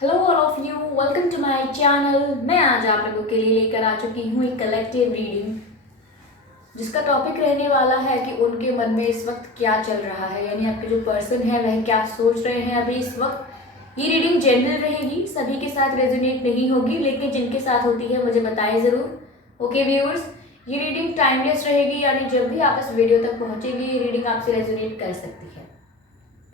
Hello all of you, welcome to my channel. मैं आज आप लोगों के लिए लेकर आ चुकी हूँ एक कलेक्टिव रीडिंग, जिसका टॉपिक रहने वाला है कि उनके मन में इस वक्त क्या चल रहा है, यानी आपके जो पर्सन है वह क्या सोच रहे हैं अभी इस वक्त। ये रीडिंग जनरल रहेगी, सभी के साथ रेजोनेट नहीं होगी, लेकिन जिनके साथ होती है मुझे बताएं ज़रूर। ओके व्यूअर्स, ये रीडिंग टाइमलेस रहेगी, यानी जब भी आप इस वीडियो तक पहुँचेंगे ये रीडिंग आपसे रेजोनेट कर सकती है।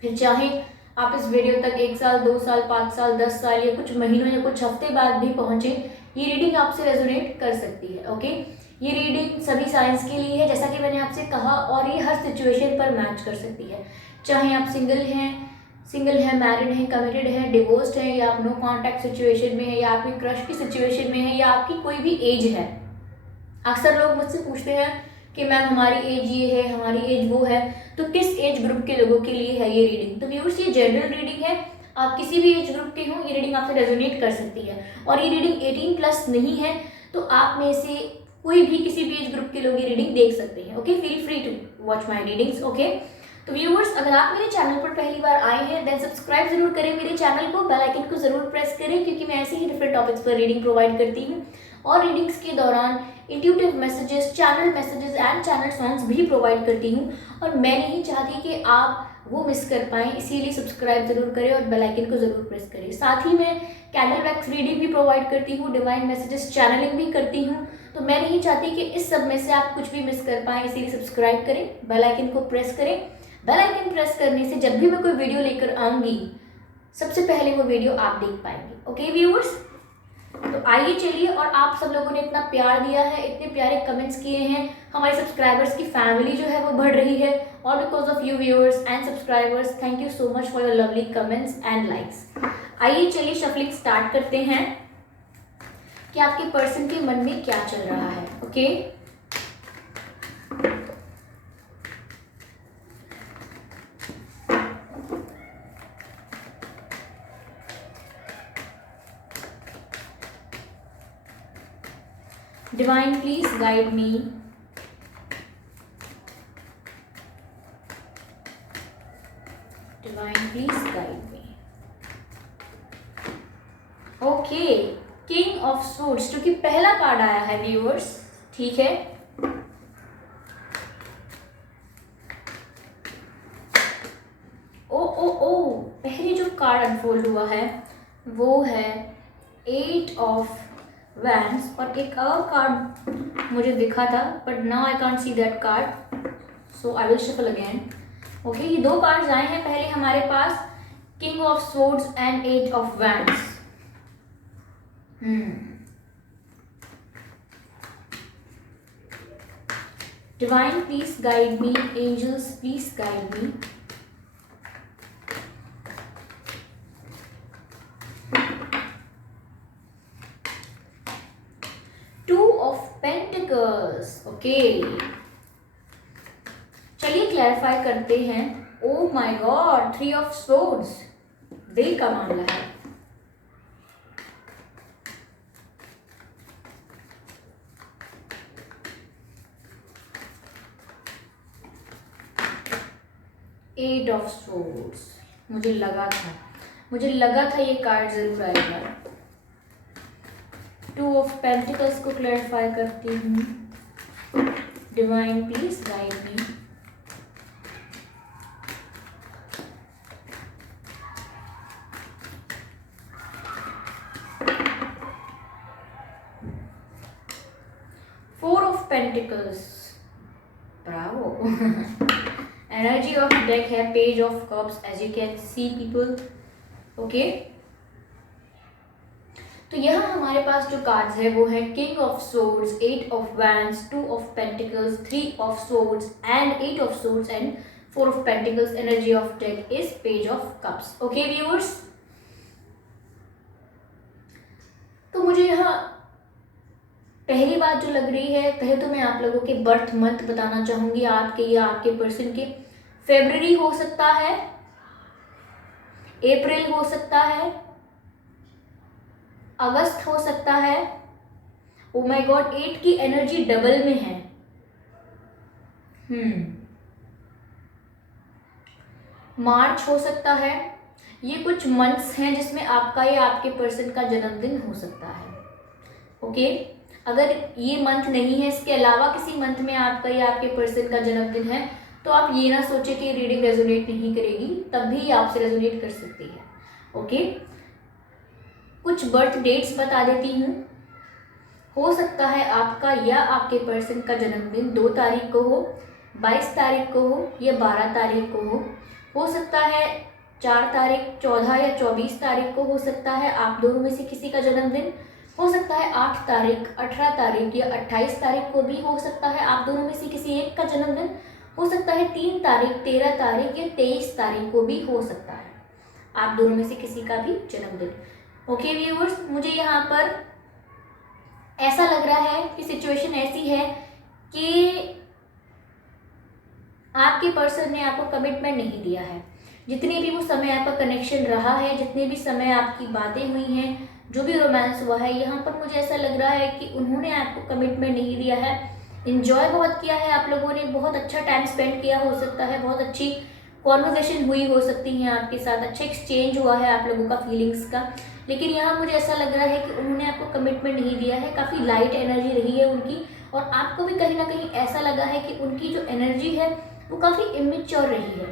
फिर चाहे आप इस वीडियो तक 1 साल, 2 साल, 5 साल, 10 साल या कुछ महीनों या कुछ हफ्ते बाद भी पहुंचे, ये रीडिंग आपसे रेजोनेट कर सकती है। ओके, ये रीडिंग सभी साइंस के लिए है, जैसा कि मैंने आपसे कहा, और ये हर सिचुएशन पर मैच कर सकती है। चाहे आप सिंगल हैं, मैरिड हैं, कमिटेड हैं, डिवोर्स्ड हैं, या आप नो कॉन्टैक्ट सिचुएशन में है, या आपकी क्रश की सिचुएशन में है, या आपकी कोई भी एज है। अक्सर लोग मुझसे पूछते हैं कि मैम हमारी एज ये है, हमारी एज वो है, तो किस एज ग्रुप के लोगों के लिए है ये रीडिंग। तो व्यूअर्स, ये जनरल रीडिंग है, आप किसी भी एज ग्रुप के हों ये रीडिंग आपसे रेजोनेट कर सकती है। और ये रीडिंग 18+ नहीं है, तो आप में से कोई भी किसी भी एज ग्रुप के लोग ये रीडिंग देख सकते हैं। Okay, feel free to watch my readings. Okay, तो व्यूअर्स, अगर आप मेरे चैनल पर पहली बार आए हैं देन सब्सक्राइब जरूर करें मेरे चैनल को, बेल आइकन को जरूर प्रेस करें, क्योंकि मैं ऐसे ही डिफरेंट टॉपिक्स पर रीडिंग प्रोवाइड करती हूँ। और रीडिंग्स के दौरान intuitive messages, channel messages and channel songs भी प्रोवाइड करती हूँ, और मैं नहीं चाहती कि आप वो मिस कर पाएँ, इसीलिए सब्सक्राइब जरूर करें और बेल आइकन को जरूर प्रेस करें। साथ ही मैं कैंडल वैक्स रीडिंग भी प्रोवाइड करती हूँ, डिवाइन मैसेजेस चैनलिंग भी करती हूँ, तो मैं नहीं चाहती कि इस सब में से आप कुछ भी मिस कर पाएँ, इसीलिए सब्सक्राइब करें, बेल आइकन को प्रेस करें। बेल आइकन प्रेस करने से जब भी मैं कोई वीडियो लेकर आऊँगी सबसे पहले वो वीडियो आप देख पाएंगे। ओके व्यूअर्स, तो आइए चलिए, और आप सब लोगों ने इतना प्यार दिया है, इतने प्यारे कमेंट्स किए हैं, हमारे सब्सक्राइबर्स की फैमिली जो है वो बढ़ रही है, और because of you viewers and subscribers, thank you so much for your lovely comments and likes. आइए चलिए शफलिंग स्टार्ट करते हैं कि आपके पर्सन के मन में क्या चल रहा है। Okay, Divine, please guide me. Divine, please guide me. Okay, King of Swords, जो कि पहला कार्ड आया है व्यूअर्स, ठीक है। ओ, पहले जो कार्ड अनफोल्ड हुआ है वो है 8 ऑफ वैंड्स, और एक और कार्ड मुझे दिखा था but now I can't see that card, so I will shuffle again. Okay, ये दो कार्ड्स आए हैं पहले हमारे पास, king of swords and 8 of wands. Divine please guide me, angels please guide me. Pentacles, okay, चलिए क्लैरिफाई करते हैं। Oh my God, 3 of swords, दिल का मामला है। एट ऑफ स्वॉर्ड्स, मुझे लगा था ये कार्ड जरूर आएगा। 2 ऑफ पेंटिकल्स को क्लैरिफाई करती हूँ। Divine please guide me. Four of pentacles, bravo. Energy of deck है page of cups, as you can see people. Okay, तो यहाँ हमारे पास जो कार्ड्स है वो है king of swords, 8 of wands, 2 of pentacles, 3 of swords and 8 of swords and 4 of pentacles. Energy of deck is page of cups. Okay viewers, तो मुझे यहाँ पहली बात जो लग रही है, पहले तो मैं आप लोगों के बर्थ मंथ बताना चाहूंगी, आपके या आपके पर्सन के। फरवरी हो सकता है, अप्रैल हो सकता है, अगस्त हो सकता है। ओ माय गॉड, 8 की एनर्जी डबल में है। मार्च हो सकता है, ये कुछ मंथ्स हैं जिसमें आपका या आपके पर्सन का जन्मदिन हो सकता है। ओके, अगर ये मंथ नहीं है, इसके अलावा किसी मंथ में आपका या आपके पर्सन का जन्मदिन है, तो आप ये ना सोचे कि रीडिंग रेजोनेट नहीं करेगी, तब भी आपसे रेजोनेट कर सकती है। ओके, कुछ बर्थ डेट्स बता देती हूँ। हो सकता है आपका या आपके पर्सन का जन्मदिन 2 तारीख को हो, 22 तारीख को हो या 12 तारीख को हो सकता है 4 तारीख, 14 या 24 तारीख को हो सकता है आप दोनों में से किसी का जन्मदिन। हो सकता है 8 तारीख, 18 तारीख या 28 तारीख को भी हो सकता है आप दोनों में से किसी एक का जन्मदिन। हो सकता है 3 तारीख, 13 तारीख या 23 तारीख को भी हो सकता है आप दोनों में से किसी का भी जन्मदिन। ओके व्यूअर्स, मुझे यहाँ पर ऐसा लग रहा है कि सिचुएशन ऐसी है कि आपके पर्सन ने आपको कमिटमेंट नहीं दिया है। जितने भी वो समय आपका कनेक्शन रहा है, जितने भी समय आपकी बातें हुई हैं, जो भी रोमांस हुआ है, यहाँ पर मुझे ऐसा लग रहा है कि उन्होंने आपको कमिटमेंट नहीं दिया है। इन्जॉय बहुत किया है आप लोगों ने, बहुत अच्छा टाइम स्पेंड किया हो सकता है, बहुत अच्छी कॉन्वर्सेशन हुई हो सकती है आपके साथ, अच्छा एक्सचेंज हुआ है आप लोगों का फीलिंग्स का। लेकिन यहाँ मुझे ऐसा लग रहा है कि उन्होंने आपको कमिटमेंट नहीं दिया है, काफ़ी लाइट एनर्जी रही है उनकी, और आपको भी कहीं ना कहीं ऐसा लगा है कि उनकी जो एनर्जी है वो काफ़ी इमेच्योर रही है।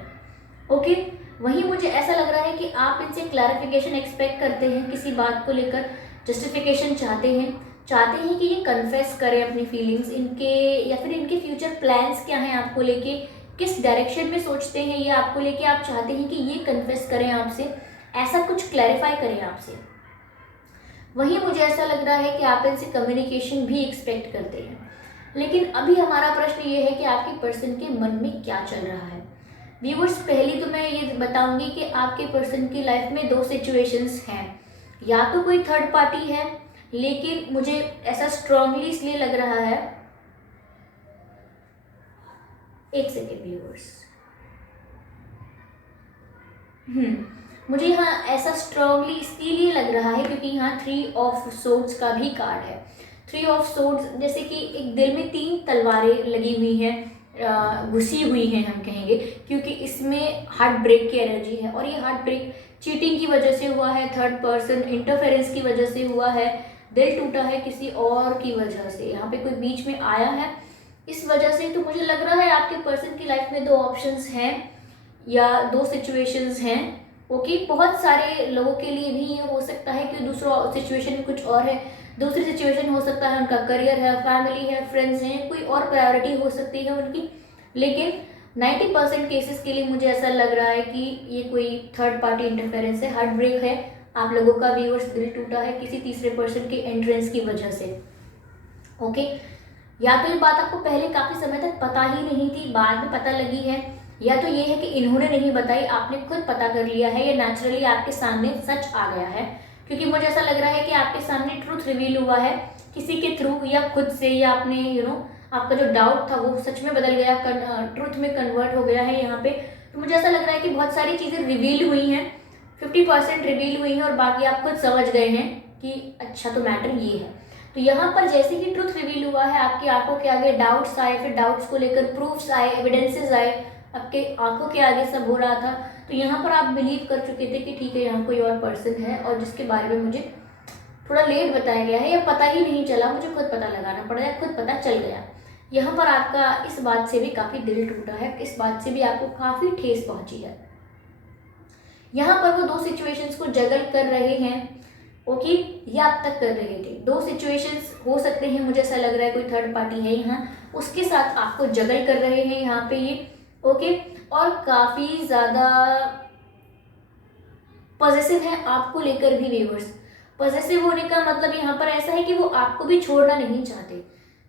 ओके, वहीं मुझे ऐसा लग रहा है कि आप इनसे क्लैरिफिकेशन एक्सपेक्ट करते हैं, किसी बात को लेकर जस्टिफिकेशन चाहते हैं कि ये कन्फेस करें अपनी फीलिंग्स इनके, या फिर इनके फ्यूचर प्लान्स क्या हैं आपको लेके, किस डायरेक्शन में सोचते हैं ये आपको लेके, आप चाहते हैं कि ये कन्फेस करें आपसे, ऐसा कुछ क्लैरिफाई करें आपसे। वहीं मुझे ऐसा लग रहा है कि आप इनसे कम्युनिकेशन भी एक्सपेक्ट करते हैं। लेकिन अभी हमारा प्रश्न ये है कि आपके पर्सन के मन में क्या चल रहा है। व्यूअर्स, पहली तो मैं ये बताऊंगी कि आपके पर्सन की लाइफ में 2 सिचुएशंस हैं। या तो कोई थर्ड पार्टी है, लेकिन मुझे ऐसा स्ट्रांगली इसलिए लग रहा है, एक सेकेंड व्यूअर्स, मुझे यहाँ ऐसा स्ट्रांगली इसलिए लग रहा है क्योंकि यहाँ 3 ऑफ सोर्ड्स का भी कार्ड है। 3 ऑफ सोर्ड्स जैसे कि एक दिल में 3 तलवारें लगी हुई हैं, घुसी हुई हैं हम कहेंगे, क्योंकि इसमें हार्ट ब्रेक की एनर्जी है, और ये हार्ट ब्रेक चीटिंग की वजह से हुआ है, थर्ड पर्सन इंटरफेरेंस की वजह से हुआ है, दिल टूटा है किसी और की वजह से, यहाँ पे कोई बीच में आया है इस वजह से। तो मुझे लग रहा है आपके पर्सन की लाइफ में 2 ऑप्शंस हैं या 2 सिचुएशंस हैं। ओके, बहुत सारे लोगों के लिए भी ये हो सकता है कि दूसरा सिचुएशन कुछ और है। दूसरी सिचुएशन हो सकता है उनका करियर है, फैमिली है, फ्रेंड्स हैं, कोई और प्रायोरिटी हो सकती है उनकी। लेकिन 90% केसेस के लिए मुझे ऐसा लग रहा है कि ये कोई थर्ड पार्टी इंटरफेरेंस है, हार्ट ब्रेक है, आप लोगों का व्यूअर्स दिल टूटा है किसी तीसरे पर्सन के एंट्रेंस की वजह से। ओके, या तो ये बात आपको पहले काफ़ी समय तक पता ही नहीं थी, बाद में पता लगी है, या तो ये है कि इन्होंने नहीं बताई, आपने खुद पता कर लिया है, या नेचुरली आपके सामने सच आ गया है। क्योंकि मुझे ऐसा लग रहा है कि आपके सामने ट्रूथ रिवील हुआ है किसी के थ्रू, या खुद से, या आपने आपका जो डाउट था वो सच में बदल गया, ट्रूथ में कन्वर्ट हो गया है यहाँ पे। तो मुझे ऐसा लग रहा है कि बहुत सारी चीज़ें रिवील हुई हैं, 50% रिवील हुई हैं, और बाकी आप खुद समझ गए हैं कि अच्छा तो मैटर ये है। तो यहाँ पर जैसे ही ट्रूथ रिवील हुआ है, आपकी आंखों के आगे डाउट्स आए, फिर डाउट्स को लेकर प्रूफ्स आए, एविडेंसेस आए, आपके आंखों के आगे सब हो रहा था। तो यहाँ पर आप बिलीव कर चुके थे कि ठीक है यहाँ कोई और पर्सन है, और जिसके बारे में मुझे थोड़ा लेट बताया गया है, या पता ही नहीं चला, मुझे खुद पता लगाना पड़ा, या खुद पता चल गया। यहाँ पर आपका इस बात से भी काफ़ी दिल टूटा है, इस बात से भी आपको काफ़ी ठेस पहुंची है। यहाँ पर वो 2 सिचुएशंस को जगल कर रहे हैं। ओके, ये अब तक कर रहे थे। 2 सिचुएशंस हो सकते हैं, मुझे ऐसा लग रहा है कोई थर्ड पार्टी है यहाँ, उसके साथ आपको जगल कर रहे हैं यहाँ पे ये। ओके, और काफ़ी ज़्यादा पॉजिटिव है आपको लेकर भी व्यूअर्स। पॉजिटिव होने का मतलब यहाँ पर ऐसा है कि वो आपको भी छोड़ना नहीं चाहते,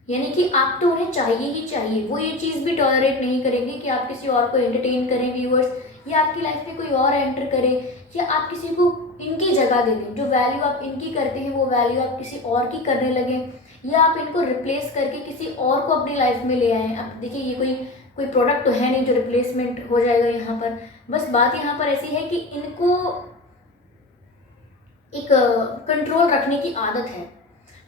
यानी कि आप तो उन्हें चाहिए ही चाहिए। वो ये चीज़ भी टॉलरेट नहीं करेंगे कि आप किसी और को एंटरटेन करें व्यूअर्स, या आपकी लाइफ में कोई और एंटर करे, या आप किसी को इनकी जगह दे दें। जो वैल्यू आप इनकी करते हैं वो वैल्यू आप किसी और की करने लगे, या आप इनको रिप्लेस करके किसी और को अपनी लाइफ में ले आएँ। अब देखिए, ये कोई प्रोडक्ट तो है नहीं जो रिप्लेसमेंट हो जाएगा यहाँ पर। बस बात यहाँ पर ऐसी है कि इनको एक कंट्रोल रखने की आदत है,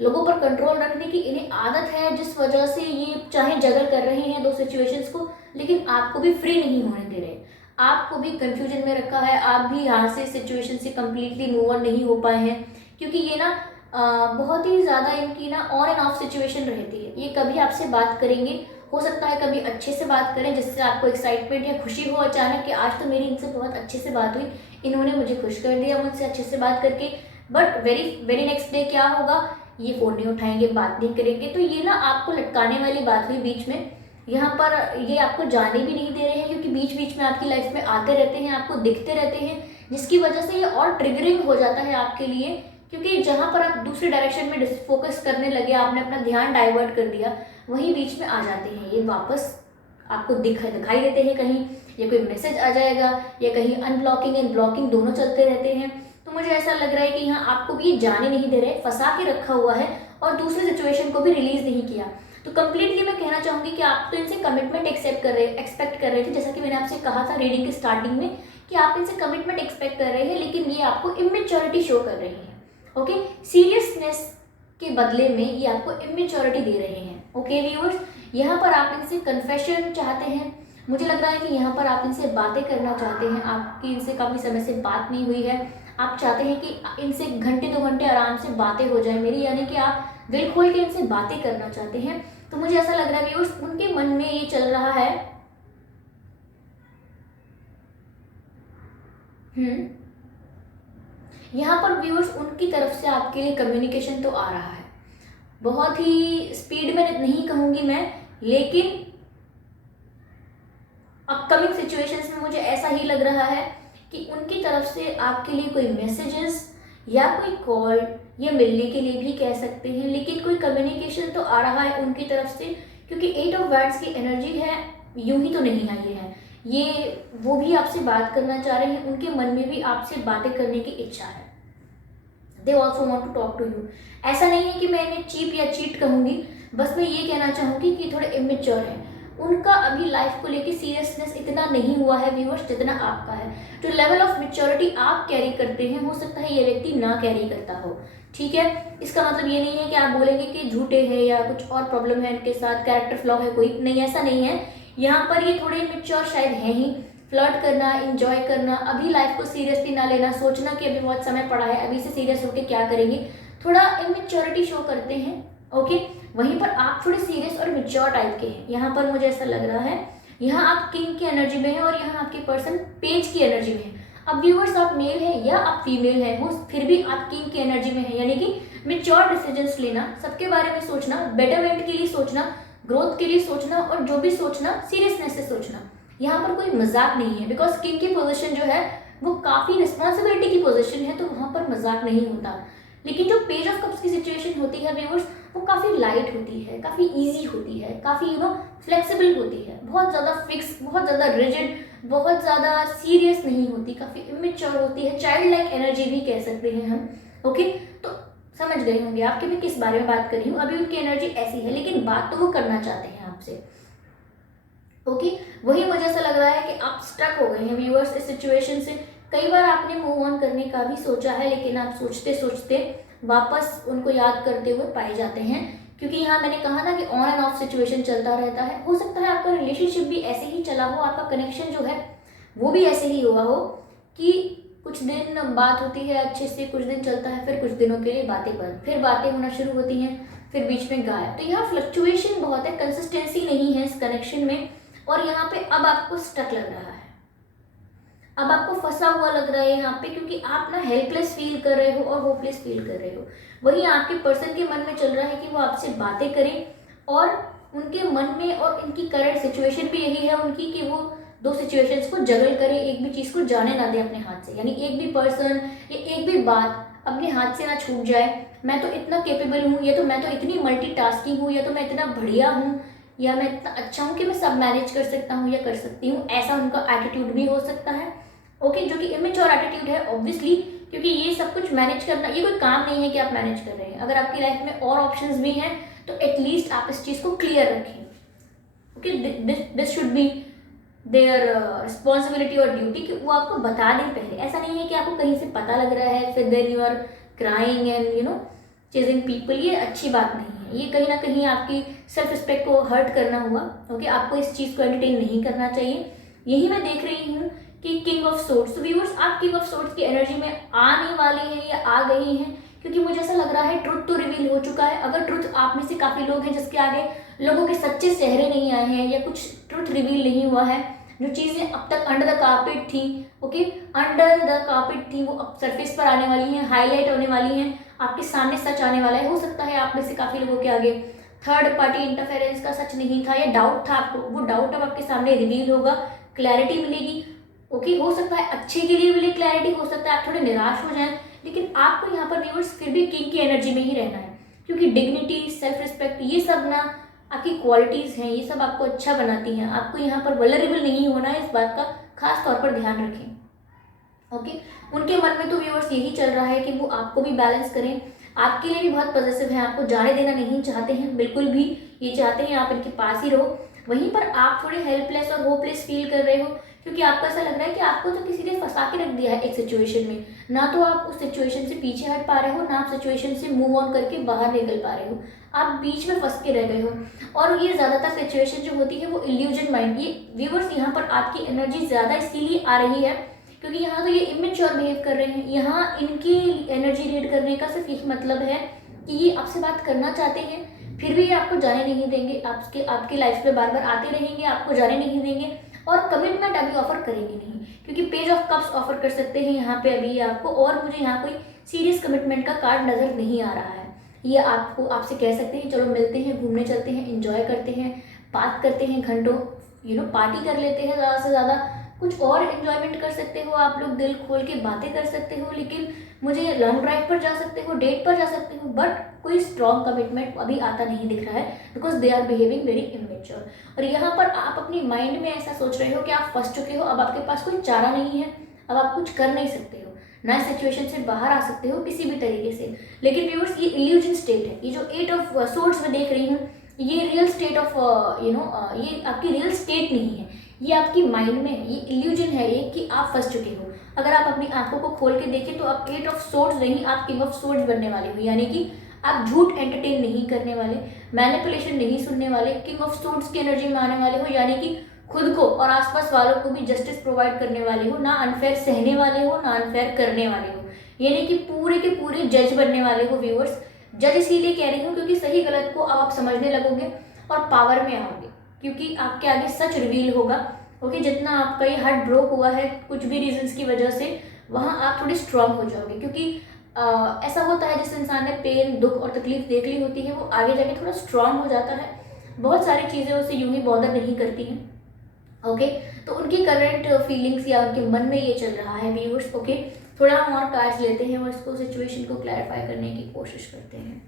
लोगों पर कंट्रोल रखने की इन्हें आदत है, जिस वजह से ये चाहे जगल कर रहे हैं 2 सिचुएशंस को, लेकिन आपको भी फ्री नहीं होने दे रहे। आपको भी कंफ्यूजन में रखा है, आप भी यहाँ से सिचुएशन से कम्प्लीटली मूव ऑन नहीं हो पाए हैं, क्योंकि ये ना बहुत ही ज़्यादा इनकी ना ऑन एंड ऑफ सिचुएशन रहती है। ये कभी आपसे बात करेंगे, हो सकता है कभी अच्छे से बात करें जिससे आपको एक्साइटमेंट या खुशी हो अचानक कि आज तो मेरी इनसे बहुत अच्छे से बात हुई, इन्होंने मुझे खुश कर दिया मुझसे अच्छे से बात करके। बट वेरी नेक्स्ट डे क्या होगा, ये फ़ोन नहीं उठाएंगे, बात नहीं करेंगे। तो ये ना आपको लटकाने वाली बात हुई बीच में। यहाँ पर ये आपको जाने भी नहीं दे रहे हैं, क्योंकि बीच बीच में आपकी लाइफ में आते रहते हैं, आपको दिखते रहते हैं, जिसकी वजह से ये और ट्रिगरिंग हो जाता है आपके लिए। क्योंकि जहाँ पर आप दूसरी डायरेक्शन में फोकस करने लगे, आपने अपना ध्यान डाइवर्ट कर दिया, वहीं बीच में आ जाते हैं ये वापस, आपको दिखाई देते हैं कहीं, या कोई मैसेज आ जाएगा, या कहीं अनब्लॉकिंग एंड ब्लॉकिंग दोनों चलते रहते हैं। तो मुझे ऐसा लग रहा है कि यहाँ आपको भी ये जाने नहीं दे रहे, फंसा के रखा हुआ है और दूसरी सिचुएशन को भी रिलीज नहीं किया। तो कंप्लीटली मैं कहना चाहूँगी कि आप तो इनसे कमिटमेंट एक्सपेक्ट कर रहे थे, जैसा कि मैंने आपसे कहा था रीडिंग के स्टार्टिंग में कि आप इनसे कमिटमेंट एक्सपेक्ट कर रहे हैं, लेकिन ये आपको इमेच्योरिटी शो कर रहे हैं। ओके, सीरियसनेस के बदले में ये आपको इमेच्योरिटी दे रहे हैं। ओके व्यूअर्स, यहाँ पर आप इनसे कन्फेशन चाहते हैं, मुझे लग रहा है कि यहाँ पर आप इनसे बातें करना चाहते हैं, आपकी इनसे काफ़ी समय से बात नहीं हुई है, आप चाहते हैं कि इनसे घंटे 2 घंटे आराम से बातें हो जाए मेरी, यानी कि आप दिल खोल के इनसे बातें करना चाहते हैं। तो मुझे ऐसा लग रहा है व्यूअर्स, उनके मन में ये चल रहा है यहाँ पर व्यूअर्स उनकी तरफ से आपके लिए कम्युनिकेशन तो आ रहा है, बहुत ही स्पीड में नहीं कहूँगी मैं, लेकिन अपकमिंग सिचुएशंस में मुझे ऐसा ही लग रहा है कि उनकी तरफ से आपके लिए कोई मैसेजेस या कोई कॉल या मिलने के लिए भी कह सकते हैं, लेकिन कोई कम्युनिकेशन तो आ रहा है उनकी तरफ से, क्योंकि 8 ऑफ वैंड्स की एनर्जी है, यूं ही तो नहीं आई है ये, वो भी आपसे बात करना चाह रहे हैं, उनके मन में भी आपसे बातें करने की इच्छा है। They also want to talk to you. ऐसा नहीं है कि मैं इन्हें चीप या चीट कहूँगी, बस मैं ये कहना चाहूँगी कि थोड़े इमेच्योर हैं, उनका अभी लाइफ को लेके सीरियसनेस इतना नहीं हुआ है व्यूअर्स जितना आपका है। जो लेवल ऑफ मैच्योरिटी आप कैरी करते हैं, हो सकता है ये व्यक्ति ना कैरी करता हो, ठीक है। इसका मतलब ये नहीं है कि आप बोलेंगे कि झूठे हैं या कुछ और प्रॉब्लम है इनके साथ, कैरेक्टर फ्लॉ है कोई, नहीं ऐसा नहीं है। यहाँ पर ये थोड़े इमेच्योर शायद हैं ही, फ्लर्ट करना, इंजॉय करना, अभी लाइफ को सीरियसली ना लेना, सोचना कि अभी बहुत समय पड़ा है, अभी से सीरियस होकर क्या करेंगे, थोड़ा इमेच्योरिटी शो करते हैं। ओके, वहीं पर आप थोड़े सीरियस और मेच्योर टाइप के हैं, यहाँ पर मुझे ऐसा लग रहा है। यहाँ आप किंग की एनर्जी में हैं और यहाँ आपके पर्सन पेज की एनर्जी में है। अब व्यूअर्स, आप मेल है या आप फीमेल है, वो फिर भी आप किंग की एनर्जी में है, यानी कि मेच्योर डिसीजंस लेना, सबके बारे में सोचना, बेटरमेंट के लिए सोचना, ग्रोथ के लिए सोचना, और जो भी सोचना सीरियसनेस से सोचना। यहाँ पर कोई मजाक नहीं है, बिकॉज किंग की पोजीशन जो है वो काफ़ी रिस्पॉन्सिबिलिटी की पोजीशन है, तो वहाँ पर मजाक नहीं होता। लेकिन जो पेज ऑफ कप्स की सिचुएशन होती है व्यूअर्स, वो काफ़ी लाइट होती है, काफ़ी इजी होती है, काफ़ी फ्लेक्सिबल होती है, बहुत ज़्यादा फिक्स, बहुत ज़्यादा रिजिड, बहुत ज़्यादा सीरियस नहीं होती, काफ़ी इमेच्योर होती है, चाइल्ड लाइक एनर्जी भी कह सकते हैं हम। ओके, तो समझ गए होंगे आपके मैं किस बारे में बात कर रही हूँ। अभी उनकी एनर्जी ऐसी है, लेकिन बात तो वो करना चाहते हैं आपसे। ओके, वही मुझे ऐसा लग रहा है कि आप स्टक हो गए हैं व्यूअर्स इस सिचुएशन से। कई बार आपने मूव ऑन करने का भी सोचा है, लेकिन आप सोचते सोचते वापस उनको याद करते हुए पाए जाते हैं, क्योंकि यहाँ मैंने कहा था कि ऑन एंड ऑफ सिचुएशन चलता रहता है। हो सकता है आपका रिलेशनशिप भी ऐसे ही चला हो, आपका कनेक्शन जो है वो भी ऐसे ही हुआ हो कि कुछ दिन बात होती है अच्छे से, कुछ दिन चलता है, फिर कुछ दिनों के लिए बातें बंद, फिर बातें होना शुरू होती हैं, फिर बीच में गायब। तो यहाँ फ्लक्चुएशन बहुत है, कंसिस्टेंसी नहीं है इस कनेक्शन में, और यहाँ पे अब आपको स्टक लग रहा है, अब आपको फंसा हुआ लग रहा है यहाँ पे, क्योंकि आप ना हेल्पलेस फील कर रहे हो और होपलेस फील कर रहे हो। वही आपके पर्सन के मन में चल रहा है कि वो आपसे बातें करें, और उनके मन में और इनकी करंट सिचुएशन भी यही है उनकी कि वो दो सिचुएशंस को जगल करें, एक भी चीज़ को जाने ना दे अपने हाथ से, यानी एक भी पर्सन या एक भी बात अपने हाथ से ना छूट जाए। मैं तो इतना केपेबल हूँ, या तो मैं तो इतनी मल्टीटास्किंग हूँ, या तो मैं इतना बढ़िया हूँ, या मैं इतना अच्छा हूँ कि मैं सब मैनेज कर सकता हूँ या कर सकती हूँ, ऐसा उनका एटीट्यूड भी हो सकता है। ओके, जो कि इमेच्योर एटीट्यूड है ऑब्वियसली, क्योंकि ये सब कुछ मैनेज करना ये कोई काम नहीं है कि आप मैनेज कर रहे हैं। अगर आपकी लाइफ में और ऑप्शंस भी हैं तो एटलीस्ट आप इस चीज़ को क्लियर रखें। Okay, this should be their responsibility और ड्यूटी कि वो आपको बता दें पहले। ऐसा नहीं है कि आपको कहीं से पता लग रहा है फिर then you are crying and chasing people, ये अच्छी बात नहीं है। ये कहीं ना कहीं आपकी सेल्फ रिस्पेक्ट को हर्ट करना हुआ। ओके, आपको इस चीज़ को एंटरटेन नहीं करना चाहिए। यही मैं देख रही हूँ कि किंग ऑफ सोर्ड्स। तो व्यूअर्स, आप किंग ऑफ सोर्ड्स की एनर्जी में आने वाले हैं या आ गई हैं, क्योंकि मुझे ऐसा लग रहा है ट्रुथ तो रिवील हो चुका है। अगर ट्रुथ, आप में से काफ़ी लोग हैं जिसके आगे लोगों के सच्चे चेहरे नहीं आए हैं या कुछ ट्रुथ रिवील नहीं हुआ है, जो चीज़ें अब तक अंडर द कार्पेट थी, ओके, अंडर द कार्पेट थी, वो अब सरफेस पर आने वाली हैं, हाईलाइट होने वाली हैं, आपके सामने सच आने वाला है। हो सकता है आप में से काफ़ी लोगों के आगे थर्ड पार्टी इंटरफेरेंस का सच नहीं था या डाउट था आपको, वो डाउट अब आपके सामने रिवील होगा, क्लैरिटी मिलेगी। ओके, हो सकता है अच्छे के लिए मिले क्लैरिटी, हो सकता है आप थोड़े निराश हो जाएं, लेकिन आपको यहाँ पर व्यूअर्स फिर भी किंग की एनर्जी में ही रहना है, क्योंकि डिग्निटी, सेल्फ रिस्पेक्ट, ये सब ना आपकी क्वालिटीज़ हैं, ये सब आपको अच्छा बनाती हैं। आपको यहाँ पर वल्नरेबल नहीं होना है, इस बात का खास तौर पर ध्यान रखें। ओके, उनके मन में तो व्यूअर्स यही चल रहा है कि वो आपको भी बैलेंस करें, आपके लिए भी बहुत पॉजिटिव है, आपको जाने देना नहीं चाहते हैं बिल्कुल भी, ये चाहते हैं आप इनके पास ही रहो। वहीं पर आप थोड़े हेल्पलेस और होपलेस फील कर रहे हो, क्योंकि आपको ऐसा लग रहा है कि आपको तो किसी ने फंसा के रख दिया है एक सिचुएशन में, ना तो आप उस सिचुएशन से पीछे हट पा रहे हो, ना आप सिचुएशन से मूव ऑन करके बाहर निकल पा रहे हो, आप बीच में फंस के रह गए हो। और ये ज़्यादातर सिचुएशन जो होती है वो इल्यूजन माइंड, ये व्यूअर्स यहाँ पर आपकी एनर्जी ज़्यादा इसीलिए आ रही है क्योंकि यहाँ तो ये इमेच्योर बिहेव कर रहे हैं। यहाँ इनकी एनर्जी रीड करने का सिर्फ यही मतलब है कि ये आपसे बात करना चाहते हैं, फिर भी ये आपको जाने नहीं देंगे, आपके लाइफ में बार बार आते रहेंगे, आपको जाने नहीं देंगे, और कमिटमेंट अभी ऑफर करेंगे नहीं, क्योंकि पेज ऑफ कप्स ऑफर कर सकते हैं यहाँ पे अभी आपको, और मुझे यहाँ कोई सीरियस कमिटमेंट का कार्ड नज़र नहीं आ रहा है। ये आपको आपसे कह सकते हैं चलो मिलते हैं, घूमने चलते हैं, इंजॉय करते हैं, बात करते हैं घंटों, पार्टी कर लेते हैं ज़्यादा से ज़्यादा, कुछ और एंजॉयमेंट कर सकते हो आप लोग, दिल खोल के बातें कर सकते हो, लेकिन मुझे लॉन्ग ड्राइव पर जा सकते हो, डेट पर जा सकते हो, बट कोई स्ट्रॉन्ग कमिटमेंट अभी आता नहीं दिख रहा है, because they are behaving very immature. और यहाँ पर आप अपनी माइंड में ऐसा सोच रहे हो कि आप फंस चुके हो, अब आपके पास कोई चारा नहीं है, अब आप कुछ कर नहीं सकते हो, ना सिचुएशन से बाहर आ सकते हो किसी भी तरीके से। लेकिन व्यूअर्स, ये इल्यूजन स्टेट है, ये जो 8 ऑफ सोर्ड्स में देख रही हूँ, ये रियल स्टेट ऑफ ये आपकी रियल स्टेट नहीं है, ये आपकी माइंड में है, ये इल्यूजन है ये कि आप फंस चुके हो। अगर आप अपनी आंखों को खोल के देखें तो आप 8 ऑफ सोर्ड्स नहीं, आप किंग ऑफ सोर्ड्स बनने वाले हो, यानी कि आप झूठ एंटरटेन नहीं करने वाले, मैनिपुलेशन नहीं सुनने वाले, किंग ऑफ सोर्ड्स की एनर्जी में आने वाले हो, यानी कि खुद को और आसपास वालों को भी जस्टिस प्रोवाइड करने वाले हो, ना अनफेयर सहने वाले हो, ना अनफेयर करने वाले हो, यानी कि पूरे के पूरे जज बनने वाले हो। व्यूअर्स, जज इसीलिए कह रही हूँ क्योंकि सही गलत को अब आप समझने लगोगे और पावर में आओगे, क्योंकि आपके आगे सच रिवील होगा। ओके, जितना आपका ये हार्ट ब्रोक हुआ है कुछ भी रीजंस की वजह से, वहाँ आप थोड़ी स्ट्रांग हो जाओगे, क्योंकि ऐसा होता है जिस इंसान ने पेन, दुख और तकलीफ देख ली होती है वो आगे जाके थोड़ा स्ट्रांग हो जाता है, बहुत सारी चीज़ें उसे यूं ही बॉदर नहीं करती हैं। ओके, तो उनकी करंट फीलिंग्स या उनके मन में ये चल रहा है व्यूअर्स। ओके, थोड़ा हम और कार्ड्स लेते हैं और इसको सिचुएशन को क्लैरिफाई करने की कोशिश करते हैं।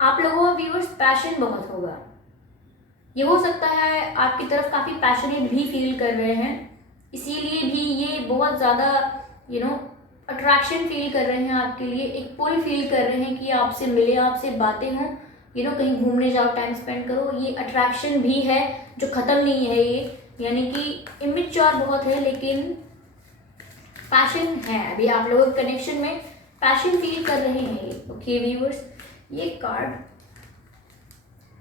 आप लोगों में व्यूअर्स पैशन बहुत होगा, ये हो सकता है आपकी तरफ काफ़ी पैशनेट भी फील कर रहे हैं, इसीलिए भी ये बहुत ज़्यादा अट्रैक्शन फील कर रहे हैं आपके लिए, एक पुल फील कर रहे हैं कि आपसे मिले, आपसे बातें हों, कहीं घूमने जाओ, टाइम स्पेंड करो। ये अट्रैक्शन भी है जो ख़त्म नहीं है, ये यानी कि इमेच्योर बहुत है लेकिन पैशन है, अभी आप लोगों के कनेक्शन में पैशन फील कर रहे हैं ये। ओके व्यूअर्स, ये कार्ड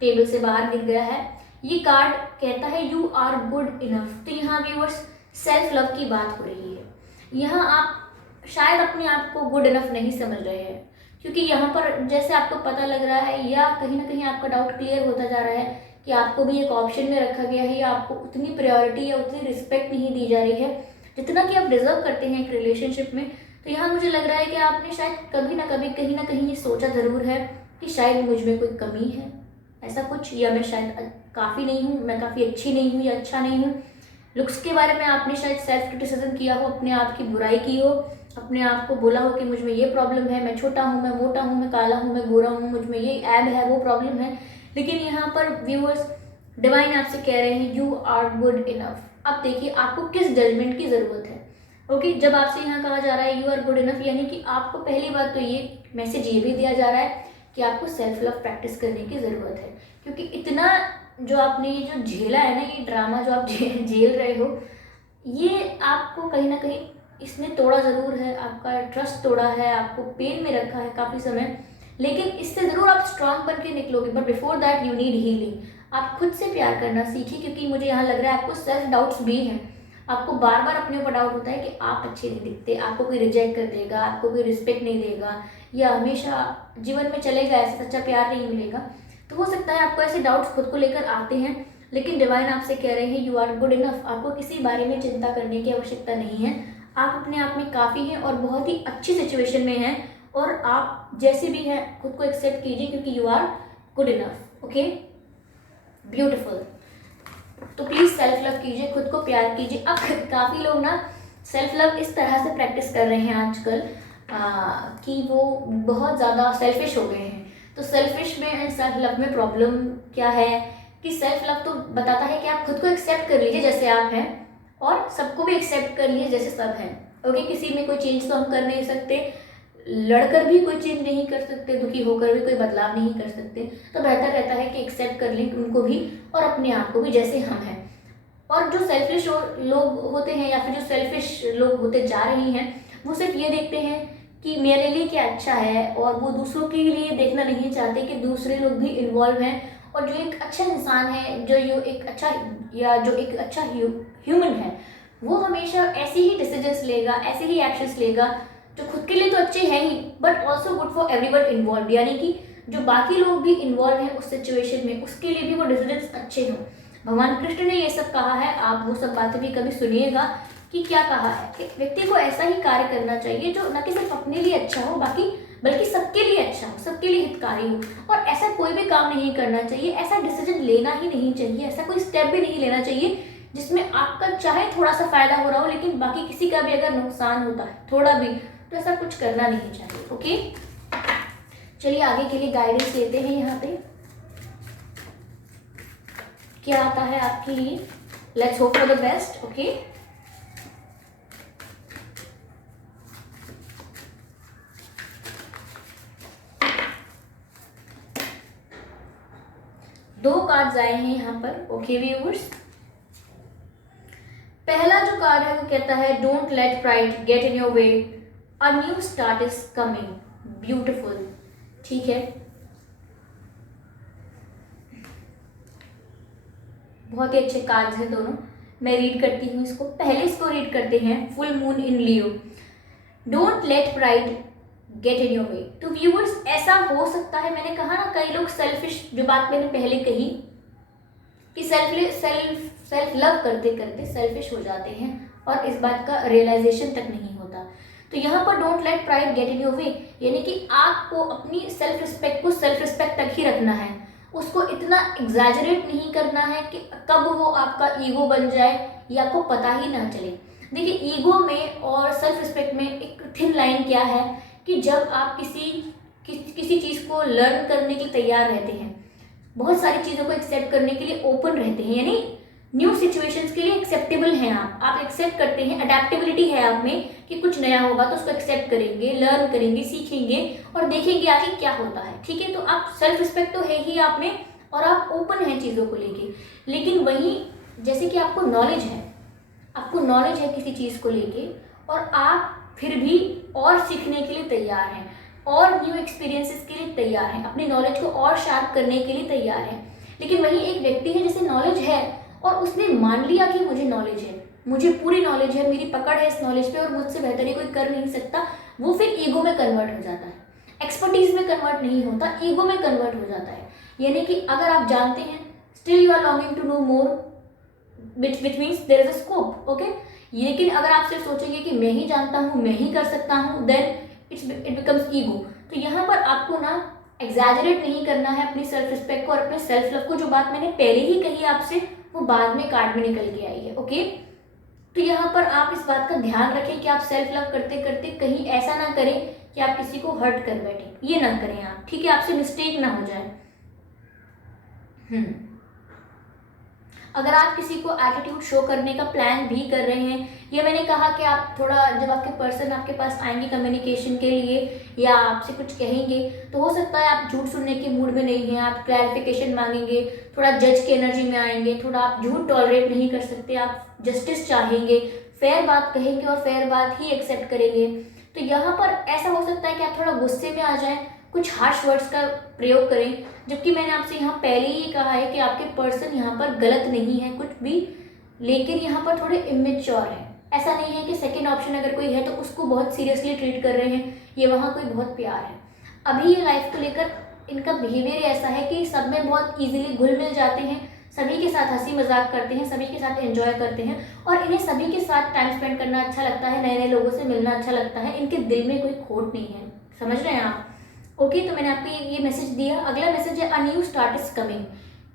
टेबल से बाहर गिर गया है, ये कार्ड कहता है यू आर गुड इनफ। तो यहाँ व्यूअर्स सेल्फ लव की बात हो रही है, यहाँ आप शायद अपने आप को गुड इनफ नहीं समझ रहे हैं, क्योंकि यहाँ पर जैसे आपको पता लग रहा है या कहीं ना कहीं आपका डाउट क्लियर होता जा रहा है कि आपको भी एक ऑप्शन में रखा गया है या आपको उतनी प्रायोरिटी या उतनी रिस्पेक्ट नहीं दी जा रही है जितना कि आप डिजर्व करते हैं एक रिलेशनशिप में। तो यहाँ मुझे लग रहा है कि आपने शायद कभी ना कभी कहीं ना कहीं ये सोचा ज़रूर है कि शायद मुझ में कोई कमी है, ऐसा कुछ, या मैं शायद काफ़ी नहीं हूँ, मैं काफ़ी अच्छी नहीं हूँ या अच्छा नहीं हूँ। लुक्स के बारे में आपने शायद सेल्फ क्रिटिसिज्म किया हो, अपने आप की बुराई की हो, अपने आप को बोला हो कि मुझ में ये प्रॉब्लम है, मैं छोटा हूँ, मैं मोटा हूँ, मैं काला हूँ, मैं गोरा हूँ, मुझ में ये ऐब है, वो प्रॉब्लम है। लेकिन यहाँ पर व्यूअर्स डिवाइन आपसे कह रहे हैं यू आर गुड इनफ। अब देखिए आपको किस जजमेंट की ज़रूरत है। ओके, जब आपसे यहाँ कहा जा रहा है यू आर गुड इनफ, यानी कि आपको पहली बात तो ये मैसेज ये भी दिया जा रहा है कि आपको सेल्फ लव प्रैक्टिस करने की ज़रूरत है, क्योंकि इतना जो आपने ये जो झेला है ना, ये ड्रामा जो आप झेल रहे हो, ये आपको कहीं ना कहीं इसने तोड़ा ज़रूर है, आपका ट्रस्ट तोड़ा है, आपको पेन में रखा है काफ़ी समय, लेकिन इससे ज़रूर आप स्ट्रांग बन के निकलोगे। But before that you need healing. आप खुद से प्यार करना सीखिए, क्योंकि मुझे यहाँ लग रहा है आपको सेल्फ डाउट्स भी हैं। आपको बार बार अपने ऊपर डाउट होता है कि आप अच्छे नहीं दिखते, आपको कोई रिजेक्ट कर देगा, आपको कोई रिस्पेक्ट नहीं देगा, या हमेशा जीवन में चलेगा ऐसे, सच्चा प्यार नहीं मिलेगा। तो हो सकता है आपको ऐसे डाउट्स खुद को लेकर आते हैं, लेकिन डिवाइन आपसे कह रहे हैं यू आर गुड इनफ। आपको किसी बारे में चिंता करने की आवश्यकता नहीं है। आप अपने आप में काफ़ी हैं और बहुत ही अच्छी सिचुएशन में हैं, और आप जैसे भी हैं खुद को एक्सेप्ट कीजिए, क्योंकि you are good enough. Okay, beautiful. तो प्लीज़ सेल्फ लव कीजिए, खुद को प्यार कीजिए। अब काफ़ी लोग ना सेल्फ लव इस तरह से प्रैक्टिस कर रहे हैं आजकल कि वो बहुत ज़्यादा सेल्फिश हो गए हैं। तो सेल्फिश में एंड सेल्फ लव में प्रॉब्लम क्या है कि सेल्फ लव तो बताता है कि आप खुद को एक्सेप्ट कर लीजिए जैसे आप हैं, और सबको भी एक्सेप्ट कर लीजिए जैसे सब हैं। ओके, किसी में कोई चेंज तो हम कर नहीं सकते, लड़कर भी कोई चेंज नहीं कर सकते, दुखी होकर भी कोई बदलाव नहीं कर सकते। तो बेहतर रहता है कि एक्सेप्ट कर लें उनको भी और अपने आप को भी जैसे हम हैं। और जो सेल्फिश लोग होते हैं या फिर जो सेल्फिश लोग होते जा रहे हैं, वो सिर्फ ये देखते हैं कि मेरे लिए क्या अच्छा है, और वो दूसरों के लिए देखना नहीं चाहते कि दूसरे लोग भी इन्वॉल्व हैं। और जो एक अच्छा इंसान है, जो एक अच्छा ह्यूमन है, वो हमेशा ऐसे ही डिसीजंस लेगा, ऐसे ही एक्शंस लेगा जो खुद के लिए तो अच्छे हैं ही, but also good for everyone involve. यानी कि जो बाकी लोग भी इन्वॉल्व हैं उस सिचुएशन में, उसके लिए भी वो डिसीजंस अच्छे हों। भगवान कृष्ण ने ये सब कहा है, आप वो सब बातें भी कभी सुनिएगा कि क्या कहा है कि व्यक्ति को ऐसा ही कार्य करना चाहिए जो न कि सिर्फ अपने लिए अच्छा हो, बल्कि सबके लिए अच्छा हो, सबके लिए हितकारी हो। और ऐसा कोई भी काम नहीं करना चाहिए, ऐसा डिसीजन लेना ही नहीं चाहिए, ऐसा कोई स्टेप भी नहीं लेना चाहिए जिसमें आपका चाहे थोड़ा सा फायदा हो रहा हो, लेकिन बाकी किसी का भी अगर नुकसान होता है थोड़ा भी, तो ऐसा कुछ करना नहीं चाहिए। ओके, चलिए आगे के लिए गाइडेंस लेते हैं। यहाँ पे क्या आता है आपके लिए? Let's hope for the best. Okay, दो कार्ड्स आए हैं यहाँ पर। ओके व्यूअर्स, पहला जो कार्ड है वो कहता है don't let pride get in your way, a new start is coming. Beautiful, ठीक है, बहुत ही अच्छे कार्ड्स हैं दोनों। मैं रीड करती हूँ इसको। पहले इसको रीड करते हैं, full moon in Leo, don't let pride get in your way. तो व्यूअर्स, ऐसा हो सकता है, मैंने कहा ना कई लोग सेल्फिश, जो बात मैंने पहले कही कि सेल्फ लव करते करते सेल्फिश हो जाते हैं और इस बात का रियलाइजेशन तक नहीं होता। तो यहाँ पर don't let pride get in your way, यानी कि आपको अपनी सेल्फ रिस्पेक्ट को सेल्फ रिस्पेक्ट तक ही रखना है, उसको इतना एग्जैजरेट नहीं करना है कि कब वो आपका ईगो बन जाए ये आपको पता ही ना चले। देखिए, ईगो में और सेल्फ रिस्पेक्ट में एक थिन लाइन क्या है कि जब आप किसी चीज़ को लर्न करने के लिए तैयार रहते हैं, बहुत सारी चीज़ों को एक्सेप्ट करने के लिए ओपन रहते हैं, यानी न्यू सिचुएशंस के लिए एक्सेप्टेबल हैं आप एक्सेप्ट करते हैं, अडेप्टेबिलिटी है आप में कि कुछ नया होगा तो उसको एक्सेप्ट करेंगे, लर्न करेंगे, सीखेंगे और देखेंगे आगे क्या होता है। ठीक है, तो आप सेल्फ रिस्पेक्ट तो है ही आप में और आप ओपन हैं चीज़ों को लेके। लेकिन वहीं जैसे कि आपको नॉलेज है किसी चीज़ को लेके, और आप फिर भी और सीखने के लिए तैयार हैं और न्यू एक्सपीरियंसेस के लिए तैयार हैं, अपनी नॉलेज को और शार्प करने के लिए तैयार हैं। लेकिन वहीं एक व्यक्ति है जिसे नॉलेज है और उसने मान लिया कि मुझे नॉलेज है, मुझे पूरी नॉलेज है, मेरी पकड़ है इस नॉलेज पे और मुझसे बेहतर ही कोई कर नहीं सकता, वो फिर ईगो में कन्वर्ट हो जाता है, एक्सपर्टीज में कन्वर्ट नहीं होता, ईगो में कन्वर्ट हो जाता है। यानी कि अगर आप जानते हैं, still you are longing to know more, which means there is a scope. Okay, लेकिन अगर आप सिर्फ सोचेंगे कि मैं ही जानता हूँ, मैं ही कर सकता हूँ, देन इट बिकम्स ईगो। तो यहाँ पर आपको ना एग्जैजरेट नहीं करना है अपनी सेल्फ रिस्पेक्ट को और अपने सेल्फ लव को। जो बात मैंने पहले ही कही आपसे, वो बाद में कार्ड में निकल के आई है। ओके, तो यहाँ पर आप इस बात का ध्यान रखें कि आप सेल्फ लव करते करते कहीं ऐसा ना करें कि आप किसी को हर्ट कर बैठे, ये ना करें आप। ठीक है, आपसे मिस्टेक ना हो जाए। अगर आप किसी को एटीट्यूड शो करने का प्लान भी कर रहे हैं, ये मैंने कहा कि आप थोड़ा, जब आपके पर्सन आपके पास आएंगे कम्युनिकेशन के लिए या आपसे कुछ कहेंगे, तो हो सकता है आप झूठ सुनने के मूड में नहीं हैं, आप क्लैरिफिकेशन मांगेंगे, थोड़ा जज की एनर्जी में आएंगे, थोड़ा आप झूठ टॉलरेट नहीं कर सकते, आप जस्टिस चाहेंगे, फेयर बात कहेंगे और फेयर बात ही एक्सेप्ट करेंगे। तो यहाँ पर ऐसा हो सकता है कि आप थोड़ा गुस्से में आ जाएं, कुछ हार्श वर्ड्स का प्रयोग करें, जबकि मैंने आपसे यहाँ पहले ही कहा है कि आपके पर्सन यहाँ पर गलत नहीं है कुछ भी, लेकिन यहाँ पर थोड़े इमेच्योर है। ऐसा नहीं है कि सेकंड ऑप्शन अगर कोई है तो उसको बहुत सीरियसली ट्रीट कर रहे हैं, ये वहाँ कोई बहुत प्यार है। अभी ये लाइफ को लेकर इनका बिहेवियर ऐसा है कि सब में बहुत ईजिली घुल मिल जाते हैं, सभी के साथ हंसी मजाक करते हैं, सभी के साथ एंजॉय करते हैं और इन्हें सभी के साथ टाइम स्पेंड करना अच्छा लगता है, नए नए लोगों से मिलना अच्छा लगता है, इनके दिल में कोई खोट नहीं है। समझ रहे हैं आप? ओके, तो मैंने आपको ये मैसेज दिया। अगला मैसेज है, a new start is coming,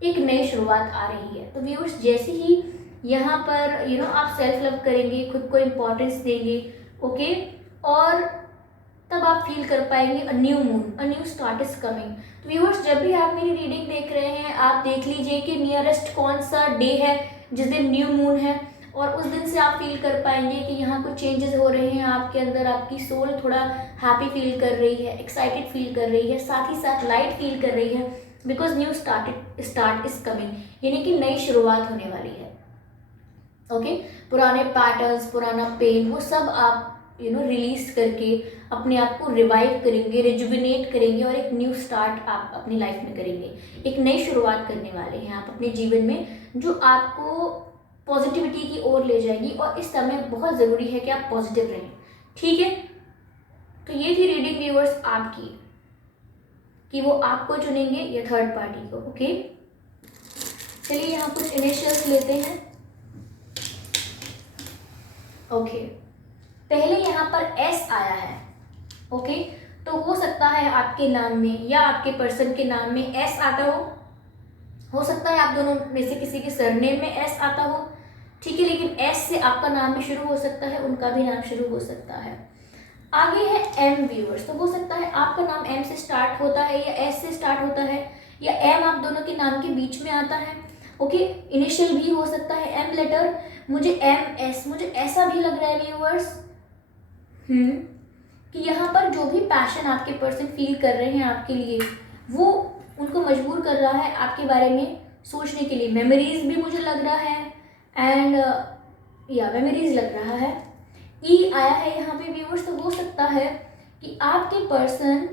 एक नई शुरुआत आ रही है। तो व्यूअर्स, जैसे ही यहाँ पर आप सेल्फ लव करेंगे, खुद को इम्पोर्टेंस देंगे, ओके, और तब आप फील कर पाएंगे a new moon, a new start is coming. तो व्यूअर्स, जब भी आप मेरी रीडिंग देख रहे हैं, आप देख लीजिए कि नियरेस्ट कौन सा डे है जिस दिन न्यू मून है, और उस दिन से आप फील कर पाएंगे कि यहाँ कुछ चेंजेस हो रहे हैं आपके अंदर, आपकी सोल थोड़ा हैप्पी फील कर रही है, एक्साइटेड फील कर रही है, साथ ही साथ लाइट फील कर रही है, because new start is coming, यानी कि नई शुरुआत होने वाली है। ओके, पुराने पैटर्न्स, पुराना पेन, वो सब आप रिलीज करके अपने आप को रिवाइव करेंगे, रिजुविनेट करेंगे और एक न्यू स्टार्ट आप अपनी लाइफ में करेंगे। एक नई शुरुआत करने वाले हैं आप अपने जीवन में, जो आपको पॉजिटिविटी की ओर ले जाएगी, और इस समय बहुत ज़रूरी है कि आप पॉजिटिव रहें। ठीक है, तो ये थी रीडिंग व्यूअर्स आपकी, कि वो आपको चुनेंगे या थर्ड पार्टी को। ओके, चलिए यहाँ कुछ इनिशियल्स लेते हैं। ओके, पहले यहाँ पर एस आया है। ओके, तो हो सकता है आपके नाम में या आपके पर्सन के नाम में एस आता हो सकता है आप दोनों में से किसी के सरनेम में एस आता हो, ठीक है, लेकिन एस से आपका नाम भी शुरू हो सकता है, उनका भी नाम शुरू हो सकता है। आगे है एम व्यूअर्स, तो हो सकता है आपका नाम एम से स्टार्ट होता है या एस से स्टार्ट होता है, या एम आप दोनों के नाम के बीच में आता है। ओके, इनिशियल भी हो सकता है एम लेटर। मुझे एम एस, मुझे ऐसा भी लग रहा है व्यूअर्स कि यहाँ पर जो भी पैशन आपके पर्सन फील कर रहे हैं आपके लिए, वो उनको मजबूर कर रहा है आपके बारे में सोचने के लिए। मेमोरीज भी मुझे लग रहा है, एंड या मेमोरीज लग रहा है। ई आया है यहाँ पे व्यूअर्स, तो हो सकता है कि आपके पर्सन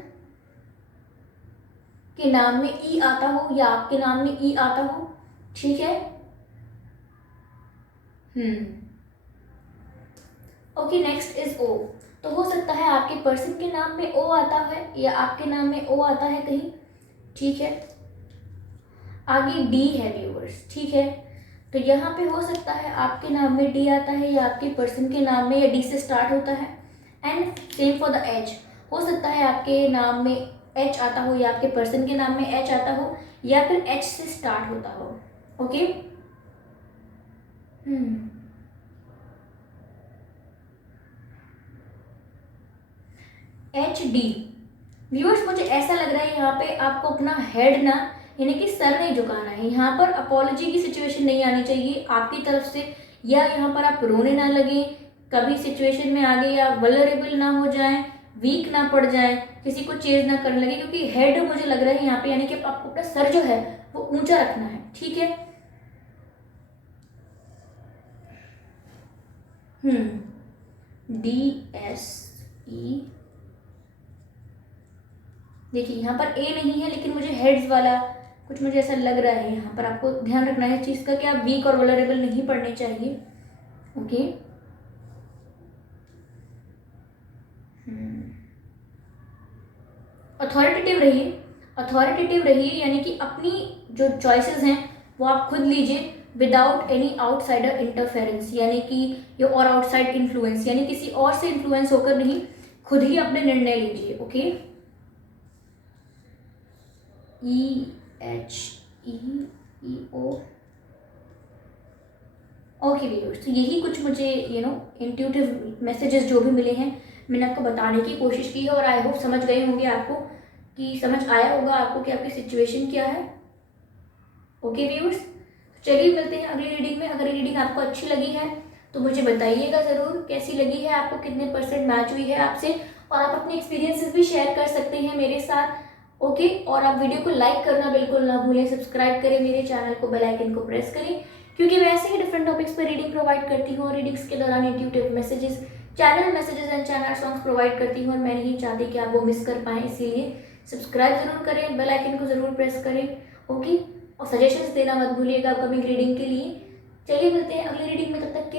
के नाम में ई आता हो या आपके नाम में ई आता हो। ठीक है, ओके, नेक्स्ट इज ओ, तो हो सकता है आपके पर्सन के नाम में ओ आता है या आपके नाम में ओ आता है कहीं। ठीक है, आगे डी है व्यूअर्स। ठीक है, तो यहाँ पे हो सकता है आपके नाम में डी आता है या आपके पर्सन के नाम में या डी से स्टार्ट होता है। And same for the H, हो सकता है आपके नाम में एच आता हो या आपके पर्सन के नाम में एच आता हो या फिर एच से स्टार्ट होता हो। ओके, एच डी व्यूअर्स, मुझे ऐसा लग रहा है यहाँ पे आपको अपना हेड ना, यानी कि सर नहीं झुकाना है। यहाँ पर अपॉलॉजी की सिचुएशन नहीं आनी चाहिए आपकी तरफ से, या यहाँ पर आप रोने ना लगे कभी सिचुएशन में आगे, या वल्नरेबल ना हो जाएं, वीक ना पड़ जाएं, किसी को चेज ना करने लगे, क्योंकि हेड मुझे लग रहा है यहाँ पे, यानी कि आपको अपना सर जो है वो ऊंचा रखना है। ठीक है, डी एस ई, देखिए यहाँ पर ए नहीं है, लेकिन मुझे हेड्स वाला कुछ मुझे ऐसा लग रहा है। यहाँ पर आपको ध्यान रखना है इस चीज़ का कि आप वीक और वल्नरेबल नहीं पढ़ने चाहिए। ओके, अथॉरिटेटिव रहिए, अथॉरिटेटिव रहिए, यानी कि अपनी जो चॉइसेस हैं वो आप खुद लीजिए विदाउट एनी आउटसाइडर इंटरफेरेंस, यानी कि और आउटसाइड इन्फ्लुएंस, यानी किसी और से इन्फ्लुएंस होकर नहीं, खुद ही अपने निर्णय लीजिए। ओके, ई एच ई ई ओ, ओके व्यूअर्स, तो यही कुछ मुझे इंट्यूटिव मैसेजेस जो भी मिले हैं मैंने आपको बताने की कोशिश की है, और आई होप समझ गए होंगे आपको, कि समझ आया होगा आपको कि आपकी सिचुएशन क्या है। ओके व्यूअर्स, चलिए मिलते हैं अगली रीडिंग में। अगर रीडिंग आपको अच्छी लगी है तो मुझे बताइएगा ज़रूर कैसी लगी है, आपको कितने % मैच हुई है आपसे, और आप अपने एक्सपीरियंसेस भी शेयर कर सकते हैं मेरे साथ। ओके, और आप वीडियो को लाइक करना बिल्कुल ना भूलें, सब्सक्राइब करें मेरे चैनल को, बेल आइकन को प्रेस करें, क्योंकि मैं ऐसे ही डिफरेंट टॉपिक्स पर रीडिंग प्रोवाइड करती हूँ और रीडिंग्स के दौरान intuitive messages, channel messages and channel songs provide करती हूँ, और मैं नहीं चाहती कि आप वो मिस कर पाएँ, इसीलिए सब्सक्राइब जरूर करें, बेल आइकन को ज़रूर प्रेस करें। ओके, और सजेशंस देना मत भूलिएगा अपकमिंग रीडिंग के लिए। चलिए मिलते हैं अगली रीडिंग में, तब तक